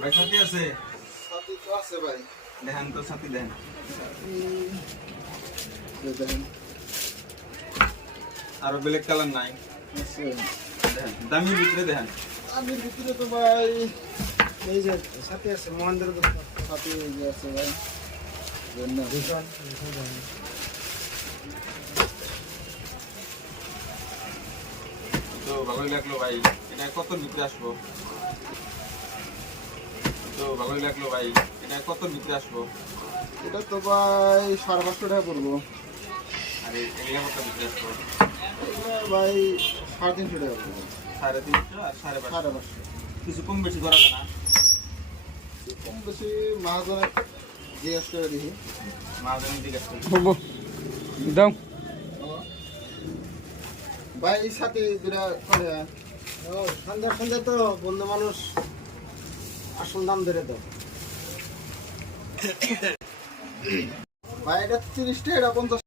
ভাই সাথী আছে? সাথী তো আছে ভাই। দেখেন তো সাথী দেন। দেখেন আরো ব্ল্যাক কালার নাই? আছে। দেখেন দামির ভিতরে দেখেন। আমির ভিতরে তো ভাই এই যে সাথী আছে, মহেন্দ্র তো সাথী এই যে আছে ভাই। না তো ভালোই লাগলো ভাই। এটা কত ভিতরে আসবো? তো ভালোই লাগলো ভাই। এটা কত ভিতরে আসবো? এটা তো ভাই 550 টাকা পড়বো। আর এগুলা কত ভিতরে আসবো? এগুলো ভাই 350 টাকা পড়বো। 350 আর 550। 550 কিছু কম বেশি করা যায় না? কম বেশি মহাজনে জিজ্ঞেস করে দেখি। মাঝখানে জিজ্ঞাসা করি। দাও ভাই সাথে দুটা করে সন্ধ্যা সন্ধ্যা তো বন্ধু মানুষ আসল দাম ধরে তো ভাই এটা 30 টাকা, এটা 50